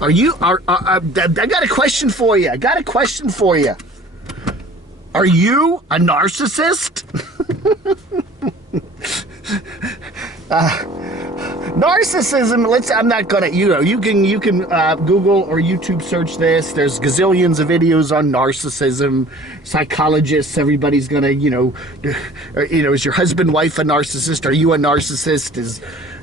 I got a question for you. Are you a narcissist? Narcissism, I'm not gonna, you can Google or YouTube search this. There's gazillions of videos on narcissism. Psychologists, everybody's gonna, is your husband, wife a narcissist? Are you a narcissist?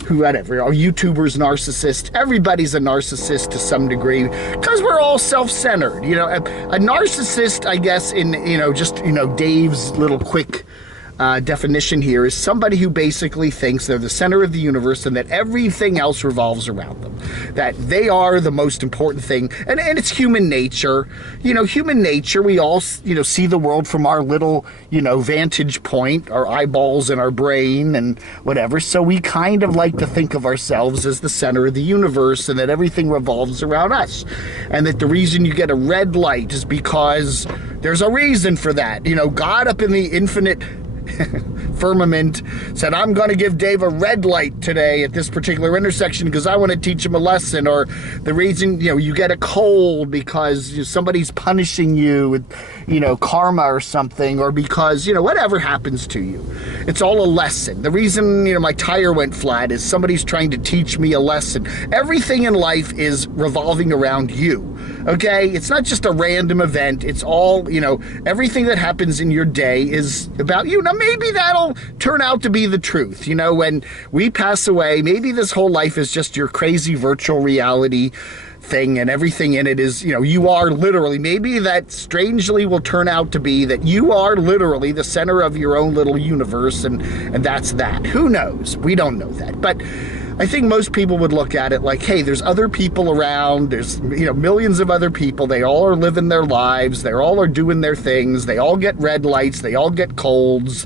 Whatever. Are YouTubers narcissists? Everybody's a narcissist to some degree because we're all self-centered. A narcissist, I guess, in, Dave's little quick definition here is somebody who basically thinks they're the center of the universe and that everything else revolves around them, that they are the most important thing. And it's human nature. Human nature, we all, see the world from our little, vantage point, our eyeballs and our brain and whatever. So we kind of like to think of ourselves as the center of the universe and that everything revolves around us. And that the reason you get a red light is because there's a reason for that. God up in the infinite firmament said, I'm going to give Dave a red light today at this particular intersection because I want to teach him a lesson. Or the reason, you get a cold because somebody's punishing you with, karma or something, or because, whatever happens to you. It's all a lesson. The reason, my tire went flat is somebody's trying to teach me a lesson. Everything in life is revolving around you. Okay? It's not just a random event. It's all, everything that happens in your day is about you. Now, maybe that'll turn out to be the truth. When we pass away, maybe this whole life is just your crazy virtual reality thing and everything in it is, you are literally, maybe that strangely will turn out to be that you are literally the center of your own little universe and that's that. Who knows? We don't know that. But I think most people would look at it like, hey, there's other people around. There's, millions of other people. They all are living their lives. They all are doing their things. They all get red lights. They all get colds.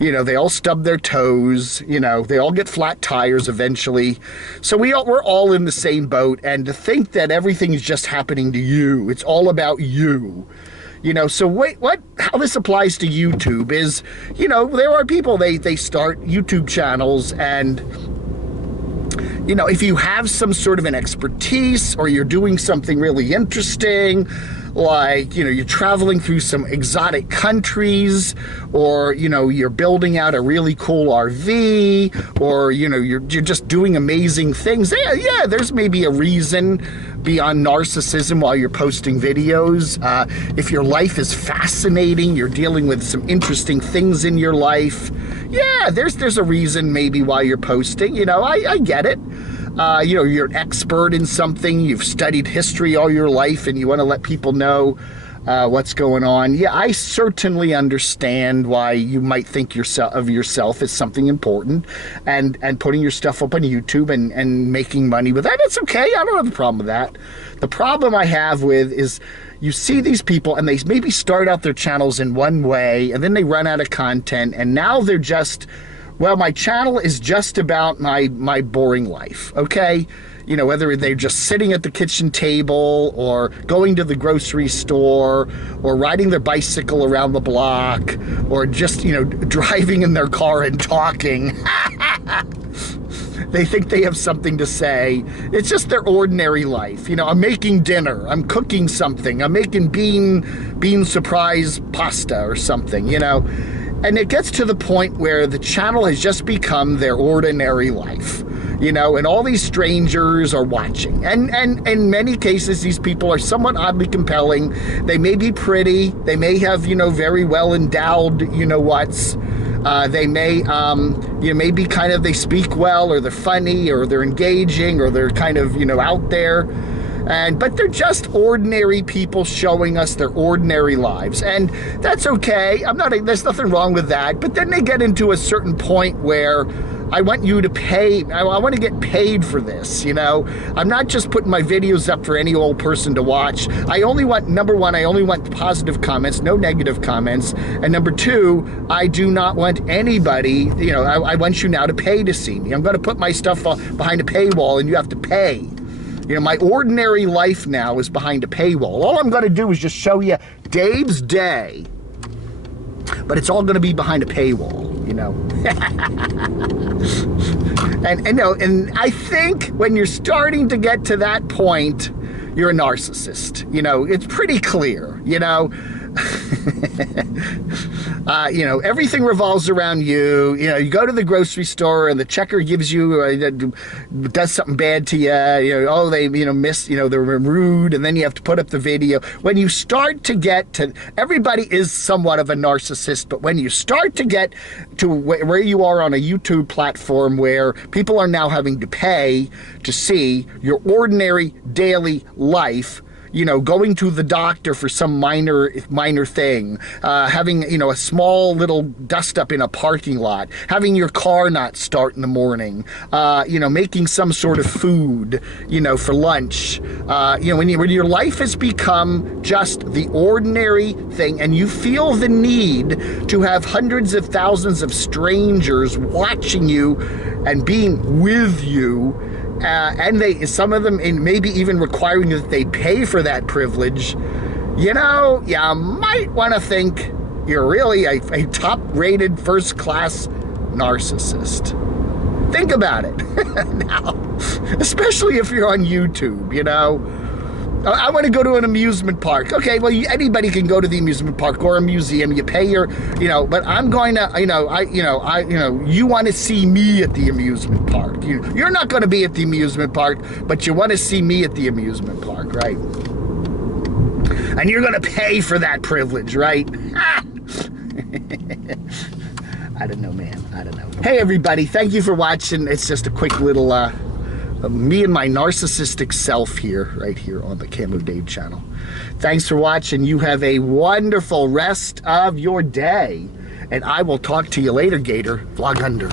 They all stub their toes. They all get flat tires eventually. So we're all in the same boat. And to think that everything is just happening to you, it's all about you. So how this applies to YouTube is, there are people, they start YouTube channels and, if you have some sort of an expertise or you're doing something really interesting, like, you're traveling through some exotic countries, or, you're building out a really cool RV, or, you're just doing amazing things. Yeah, there's maybe a reason beyond narcissism while you're posting videos. If your life is fascinating, you're dealing with some interesting things in your life. Yeah, there's a reason maybe why you're posting. I get it. You're an expert in something, you've studied history all your life and you want to let people know what's going on. Yeah, I certainly understand why you might think of yourself as something important and putting your stuff up on YouTube and making money with that. It's okay. I don't have a problem with that. The problem I have with is you see these people and they maybe start out their channels in one way and then they run out of content and now they're just, well, my channel is just about my boring life, okay? Whether they're just sitting at the kitchen table or going to the grocery store or riding their bicycle around the block or just, driving in their car and talking. They think they have something to say. It's just their ordinary life. I'm making dinner. I'm cooking something. I'm making bean surprise pasta or something, And it gets to the point where the channel has just become their ordinary life, and all these strangers are watching. And in many cases, these people are somewhat oddly compelling. They may be pretty. They may have, very well endowed, whats. They may, maybe kind of, they speak well, or they're funny, or they're engaging, or they're kind of, out there. But they're just ordinary people showing us their ordinary lives. And that's okay. There's nothing wrong with that. But then they get into a certain point where I want you to pay. I want to get paid for this, I'm not just putting my videos up for any old person to watch. I only want, number one, I only want positive comments, no negative comments. And number two, I do not want anybody, I want you now to pay to see me. I'm going to put my stuff behind a paywall and you have to pay. My ordinary life now is behind a paywall. All I'm going to do is just show you Dave's day, but it's all going to be behind a paywall, And I think when you're starting to get to that point, you're a narcissist. You know, it's pretty clear, you know. You know, everything revolves around you. You know, you go to the grocery store and the checker gives you, does something bad to you. You know, oh, they, you know, miss, you know, they're rude, and then you have to put up the video. When you start to get to, everybody is somewhat of a narcissist, but when you start to get to where you are on a YouTube platform where people are now having to pay to see your ordinary daily life, you know, going to the doctor for some minor thing, having, you know, a small little dust up in a parking lot, having your car not start in the morning, you know, making some sort of food, you know, for lunch, you know, when your life has become just the ordinary thing and you feel the need to have hundreds of thousands of strangers watching you and being with you, and some of them, and maybe even requiring that they pay for that privilege, you know, you might want to think you're really a top-rated, first-class narcissist. Think about it. Now, especially if you're on YouTube, you know. I want to go to an amusement park. Okay, well, anybody can go to the amusement park or a museum. You pay your, you know, but I'm going to, you want to see me at the amusement park. You're not going to be at the amusement park, but you want to see me at the amusement park, right? And you're going to pay for that privilege, right? I don't know, man. I don't know. Hey, everybody. Thank you for watching. It's just a quick little, me and my narcissistic self here, right here on the Camo Dave channel. Thanks for watching. You have a wonderful rest of your day. And I will talk to you later, Gator. Vlog under.